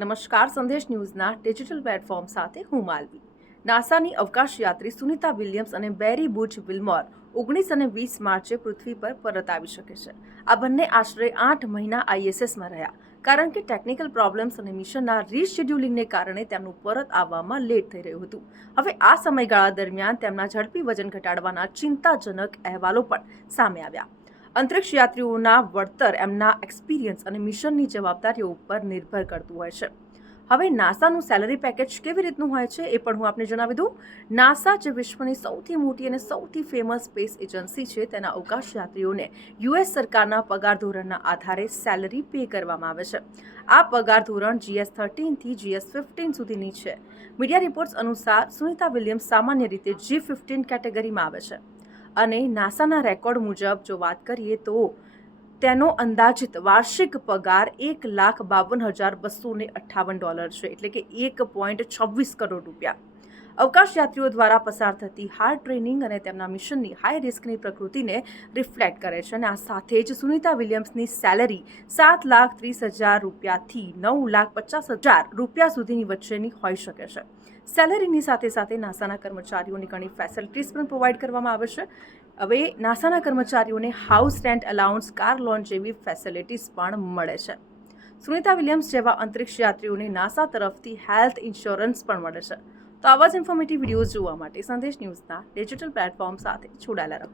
નમસ્કાર, સંદેશ ન્યૂઝના digital platform સાથે હું માલવી. નાસાની અવકાશ યાત્રી સુનિતા વિલિયમ્સ અને બેરી બુચ વિલ્મોર 19 અને 20 માર્ચે પૃથ્વી પર પરત આવી શકે છે. આ બંને આશરે 8 મહિના ISSમાં રહ્યા, કારણ કે ટેકનિકલ પ્રોબ્લેમ્સ અને મિશનના રીશેડ્યુલિંગને કારણે તેમનું પરત આવવામાં લેટ થઈ રહ્યું હતું. હવે આ સમયગાળા દરમિયાન તેમના ઝડપી વજન ઘટાડવાના ચિંતાજનક અહેવાલો પણ સામે આવ્યા. અંતરિક્ષ યાત્રીઓના વળતર એમના એક્સપિરિયન્સ અને મિશનની જવાબદારીઓ ઉપર નિર્ભર કરતું હોય છે. હવે નાસાનું સેલરી પેકેજ કેવી રીતનું હોય છે એ પણ હું આપને જણાવી દઉં. નાસા જે વિશ્વની સૌથી મોટી અને સૌથી ફેમસ સ્પેસ એજન્સી છે, તેના અવકાશ યાત્રીઓને US સરકારના પગાર ધોરણના આધારે સેલરી પે કરવામાં આવે છે. આ પગાર ધોરણ GS13 થી GS15 સુધીની છે. મીડિયા રિપોર્ટ્સ અનુસાર સુનિતા વિલિયમ્સ સામાન્ય રીતે G15 કેટેગરીમાં આવે છે અને નાસાના રેકોર્ડ મુજબ જો વાત કરીએ તો તેનો અંદાજિત વાર્ષિક પગાર $1,52,258 છે, એટલે કે $1.26 કરોડ રૂપિયા. અવકાશ યાત્રીઓ દ્વારા પસાર થતી હાર્ડ ટ્રેનિંગ અને તેમના મિશનની હાઈ રિસ્કની પ્રકૃતિને રિફ્લેક્ટ કરે છે. અને આ સાથે જ સુનિતા વિલિયમ્સની સેલરી $7,30,000 થી $9,50,000 સુધીની વચ્ચેની હોઈ શકે છે. સેલરીની સાથે સાથે નાસાના કર્મચારીઓને ઘણી ફેસિલિટીઝ પણ પ્રોવાઈડ કરવામાં આવે છે. હવે નાસાના કર્મચારીઓને house rent allowance, car loan જેવી ફેસિલિટીઝ પણ મળે છે. સુનિતા વિલિયમ્સ જેવા અંતરિક્ષ યાત્રીઓને નાસા તરફથી હેલ્થ ઇન્સ્યોરન્સ પણ મળે છે. તો આવા જ ઇન્ફોર્મેટિવ વિડીયોઝ જોવા માટે સંદેશ ન્યૂઝના ડિજિટલ પ્લેટફોર્મ સાથે જોડાયેલા રહો.